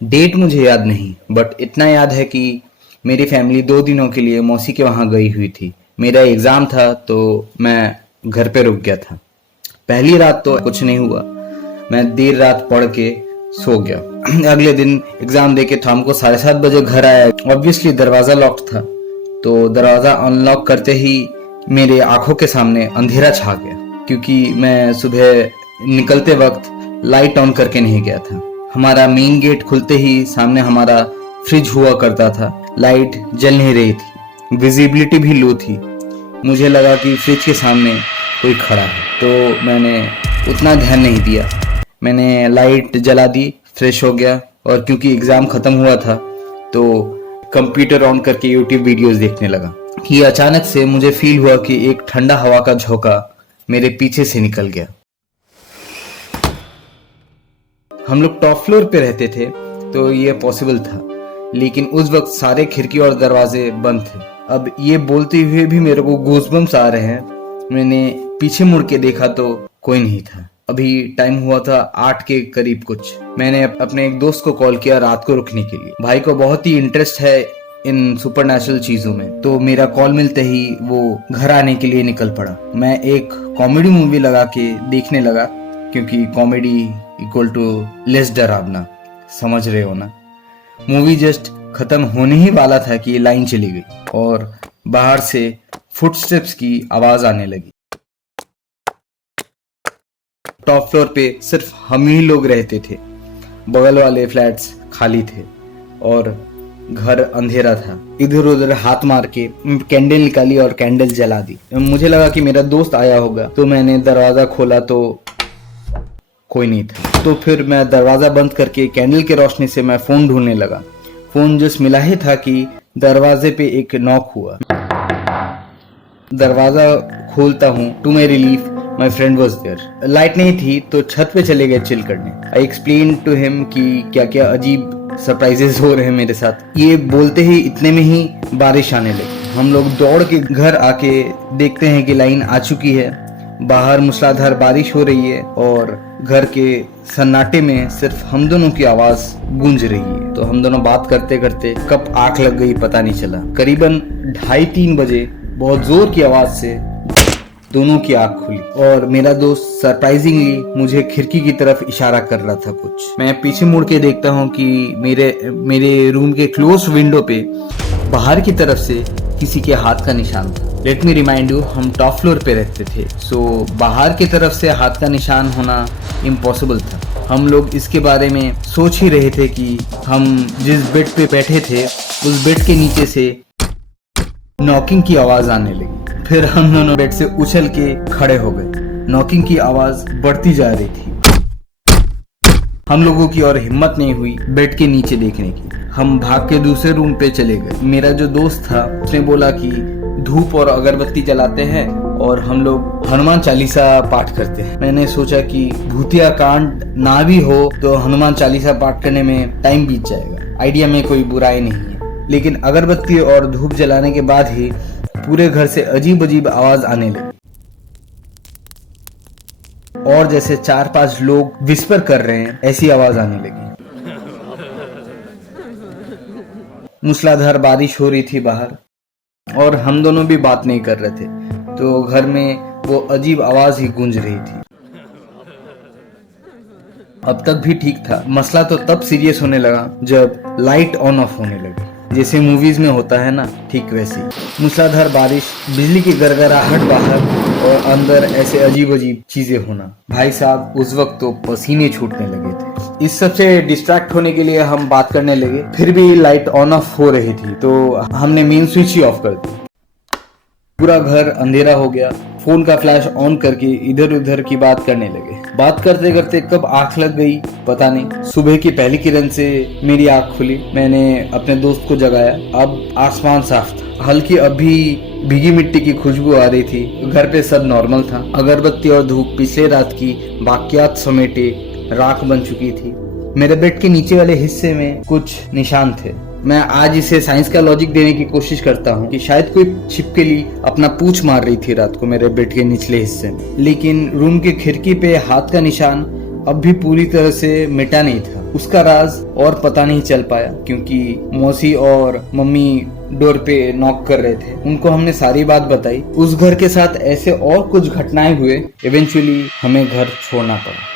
Date मुझे याद नहीं, बट इतना याद है कि मेरी फैमिली 2 दिनों के लिए मौसी के वहाँ गई हुई थी। मेरा एग्ज़ाम था तो मैं घर पे रुक गया था। पहली रात तो कुछ नहीं हुआ, मैं देर रात पढ़ के सो गया। अगले दिन एग्ज़ाम दे के शाम को 7:30 बजे घर आया। ऑब्वियसली दरवाज़ा लॉक्ड था, तो दरवाज़ा अनलॉक करते ही मेरे आंखों के सामने अंधेरा छा गया, क्योंकि मैं सुबह निकलते वक्त लाइट ऑन करके नहीं गया था। हमारा मेन गेट खुलते ही सामने हमारा फ्रिज हुआ करता था, लाइट जल नहीं रही थी, विजिबिलिटी भी लो थी। मुझे लगा कि फ्रिज के सामने कोई खड़ा है, तो मैंने उतना ध्यान नहीं दिया। मैंने लाइट जला दी, फ्रेश हो गया, और क्योंकि एग्ज़ाम ख़त्म हुआ था तो कंप्यूटर ऑन करके यूट्यूब वीडियोस देखने लगा कि अचानक से मुझे फील हुआ कि एक ठंडा हवा का झोंका मेरे पीछे से निकल गया। हम लोग टॉप फ्लोर पे रहते थे तो ये पॉसिबल था, लेकिन उस वक्त सारे खिड़की और दरवाजे बंद थे। अब ये बोलते हुए भी मेरे को गूज़बम्स आ रहे हैं। मैंने पीछे मुड़ के देखा तो कोई नहीं था। अभी टाइम हुआ था 8 के करीब कुछ। मैंने अपने एक दोस्त को कॉल किया रात को रुकने के लिए। भाई को बहुत ही इंटरेस्ट है इन सुपरनैचुरल चीजों में, तो मेरा कॉल मिलते ही वो घर आने के लिए निकल पड़ा। मैं एक कॉमेडी मूवी लगा के देखने लगा, क्योंकि कॉमेडी इक्वल टू लेस डरावना, समझ रहे हो ना। मूवी जस्ट खत्म होने ही वाला था कि ये लाइन चली गई और बाहर से फुटस्टेप्स की आवाज आने लगी। टॉप फ्लोर पे सिर्फ हम ही लोग रहते थे, बगल वाले फ्लैट्स खाली थे और घर अंधेरा था। इधर उधर हाथ मार के कैंडल निकाली और कैंडल जला दी। मुझे लगा कि मेरा दोस्त आया होगा, तो मैंने दरवाजा खोला तो कोई नहीं था। तो फिर मैं दरवाजा बंद करके कैंडल की रोशनी से मैं फोन ढूंढने लगा। फोन जस्ट मिला ही था कि दरवाजे पे एक नॉक हुआ। दरवाजा खोलता हूँ, to my relief my friend was there. Light नहीं थी तो छत पे चले गए चिल करने। आई एक्सप्लेन टू हिम कि क्या क्या अजीब सरप्राइजेस हो रहे हैं मेरे साथ। ये बोलते ही इतने में ही बारिश आने लगी। हम लोग दौड़ के घर आके देखते हैं कि लाइन आ चुकी है, बाहर मूसलाधार बारिश हो रही है और घर के सन्नाटे में सिर्फ हम दोनों की आवाज गूंज रही है। तो हम दोनों बात करते करते कब आंख लग गई पता नहीं चला। करीबन 2:30-3 बजे बहुत जोर की आवाज से दोनों की आंख खुली और मेरा दोस्त सरप्राइजिंगली मुझे खिड़की की तरफ इशारा कर रहा था कुछ। मैं पीछे मुड़ के देखता हूँ कि मेरे रूम के क्लोज विंडो पे बाहर की तरफ से किसी के हाथ का निशान था। लेट मी रिमाइंड यू, हम टॉप फ्लोर पे रहते थे, सो बाहर की तरफ से हाथ का निशान होना इम्पॉसिबल था। हम लोग इसके बारे में सोच ही रहे थे कि हम जिस बेड पे बैठे थे उस बेड के नीचे से नॉकिंग की आवाज आने लगी। फिर हम दोनों बेड से उछल के खड़े हो गए। नॉकिंग की आवाज बढ़ती जा रही थी। हम लोगों की और हिम्मत नहीं हुई बेड के नीचे देखने की। हम भाग के दूसरे रूम पे चले गए। मेरा जो दोस्त था उसने बोला कि धूप और अगरबत्ती जलाते हैं और हम लोग हनुमान चालीसा पाठ करते हैं। मैंने सोचा कि भूतिया कांड ना भी हो तो हनुमान चालीसा पाठ करने में टाइम बीत जाएगा। आइडिया में कोई बुराई नहीं है, लेकिन अगरबत्ती और धूप जलाने के बाद ही पूरे घर से अजीब अजीब आवाज आने लगी और जैसे 4-5 लोग विस्पर कर रहे हैं ऐसी आवाज आने लगी। मूसलाधार बारिश हो रही थी बाहर और हम दोनों भी बात नहीं कर रहे थे, तो घर में वो अजीब आवाज ही गूंज रही थी। अब तक भी ठीक था। मसला तो तब सीरियस होने लगा जब लाइट ऑन ऑफ होने लगी, जैसे मूवीज में होता है ना, ठीक वैसी। मूसलाधार बारिश, बिजली की गड़गड़ाहट बाहर और अंदर ऐसे अजीब अजीब चीजें होना। भाई साहब उस वक्त तो पसीने छूटने लगे थे। इस सब से डिस्ट्रैक्ट होने के लिए हम बात करने लगे, फिर भी लाइट ऑन ऑफ हो रही थी तो हमने मेन स्विच ही ऑफ कर दी। पूरा घर अंधेरा हो गया। फोन का फ्लैश ऑन करके इधर उधर की बात करने लगे। बात करते करते कब आंख लग गई पता नहीं। सुबह की पहली किरण से मेरी आंख खुली। मैंने अपने दोस्त को जगाया। अब आसमान साफ था। हल्की अभी भीगी मिट्टी की खुशबू आ रही थी। घर पे सब नॉर्मल था। अगरबत्ती और धूप पिछले रात की बाकियात समेटे राख बन चुकी थी। मेरे बेड के नीचे वाले हिस्से में कुछ निशान थे। मैं आज इसे साइंस का लॉजिक देने की कोशिश करता हूँ कि शायद कोई छिपकली अपना पूंछ मार रही थी रात को मेरे बेड के निचले हिस्से में। लेकिन रूम की खिड़की पे हाथ का निशान अब भी पूरी तरह से मिटा नहीं था। उसका राज और पता नहीं चल पाया क्योंकि मौसी और मम्मी डोर पे नॉक कर रहे थे। उनको हमने सारी बात बताई। उस घर के साथ ऐसे और कुछ घटनाएं हुए, इवेंचुअली हमें घर छोड़ना पड़ा।